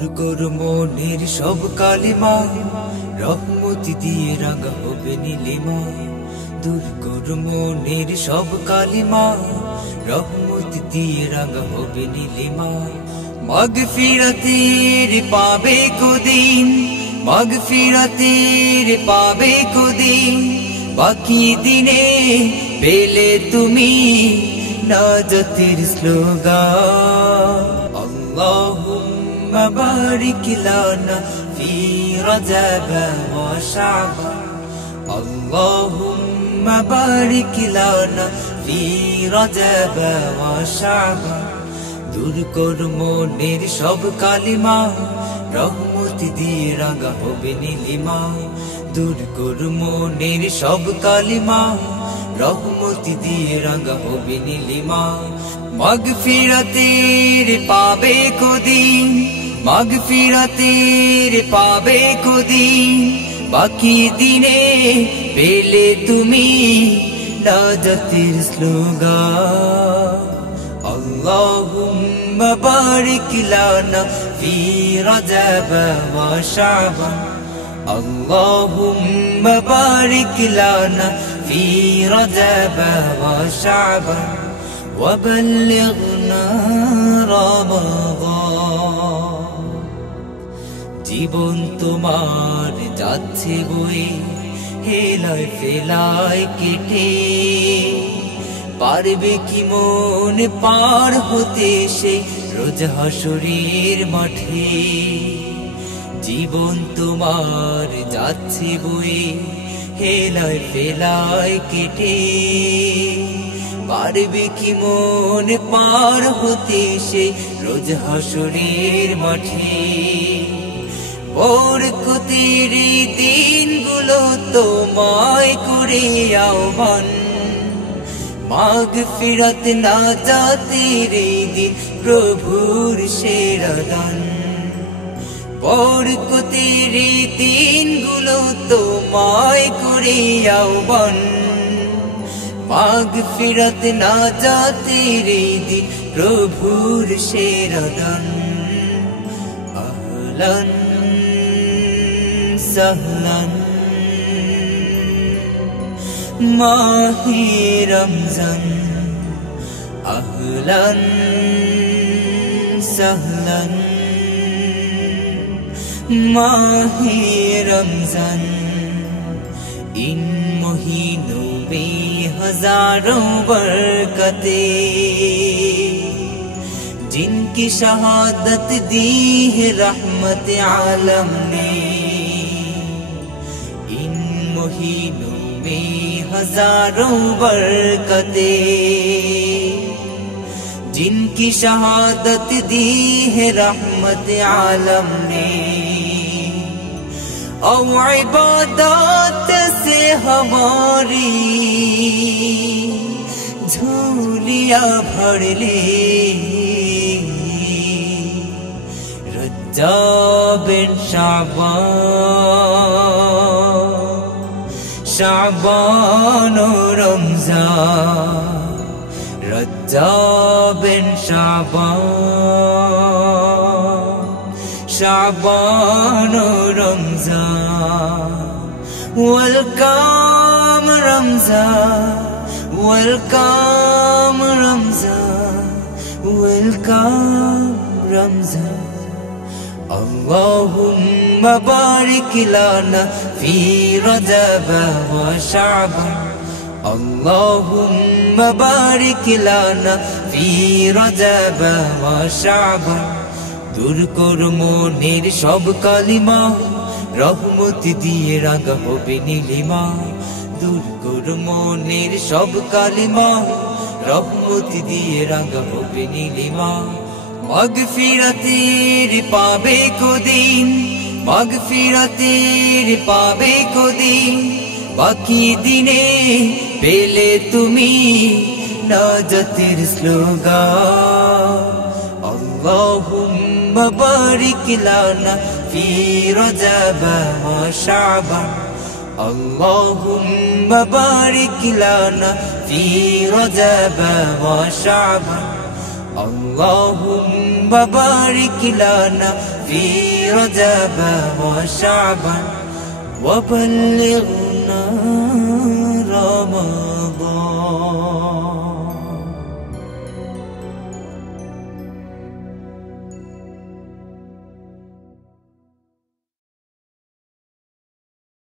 দূর কর মনের সব কালিমা, রহমত দিয়ে রাঙা হবে নীলিমা। দূর কর মনের সব কালিমা, রহমত দিয়ে রাঙা হবে নীলিমা। মাগফিরাতের পাবে কুদিন, মাগফিরাতের পাবে কুদিন। বাকি দিনে পেলে তুমি নাজাতের স্লোগান। আল্লাহুম্মা বারিক লানা ফি রজব ওয়া শাবান, আল্লাহুম্মা বারিক লানা ফি রজব ওয়া শাবান। দূর কর মনের সব কালিমা, রহমত দিয়ে রাঙা হবে নীলিমা। দূর কর মনের সব কালিমা, রহমত দিয়ে রাঙা হবে নীলিমা। মাগফিরাতের পাবে কুদিন, মাগফিরাতের পাবে কুদিন। বাকি দিনে পেলে তুমি নাজাতের স্লোগান। আল্লাহুম্মা বারিক লানা ফি রজব ওয়া শাবান, আল্লাহুম্মা বারিক লানা ফি রজব ওয়া শাবান ওয়া বাল্লিগনা রমাদান। জীবন তোমার যাচ্ছে বয়ে হেলায় ফেলায় কেটে, পারবে কি মন পার হতে সে রোজ হাসরের মাঠে। জীবন তোমার যাচ্ছে বয়ে হেলায় ফেলায় কেটে, পারবে কি মন পার হতে সে রোজ হাসরের মাঠে। বরকতের দিনগুলো তোমায় করে আহ্বান, মাগফিরাত নাজাতের দিন প্রভুর সেরা দান। বরকতের দিনগুলো তোমায় করে আহ্বান, মাগফিরাত নাজাতের দিন প্রভুর সেরা দান। আহলান সাহলান মাহে রমজান, আহলান সাহলান মাহে রমজান। इन महीनों में हजारों बरकतें, जिनकी शहादत दी है रहमत आलम ने। इन महीनों में हजारों बरकतें, जिनकी शहादत दी है रहमत आलम ने। और इबादत से हमारी झोलियां भर ले, रज्जाब शाबान, शाबान और रमजान। रज्जाब शाबान, शाबान और Ramzan. Welcome Ramzan, welcome Ramzan, welcome Ramzan. अल्लाहुम्मा बारिक लाना फी रजब वा शाबान, अल्लाहुम्मा बारिक लाना फी रजब वा शाबान। দূর কর মনের সব কালিমা, রহমত দিয়ে রাঙা হবে নীলিমা। দূর কর মনের সব কালিমা, রহমত দিয়ে রাঙা হবে নীলিমা। মাগফিরাতের পাবে কুদিন, মাগফিরাতের পাবে কুদিন। বাকি দিনে পেলে তুমি নাজাতের স্লোগান। আল্লাহুম্মা বারিক লানা ফি রজব ওয়া শাবান, আল্লাহুম্মা বারিক লানা ফি রজব ওয়া শাবান, আল্লাহুম্মা وبارك لنا في رجب وشعبان وبلغنا رمضان.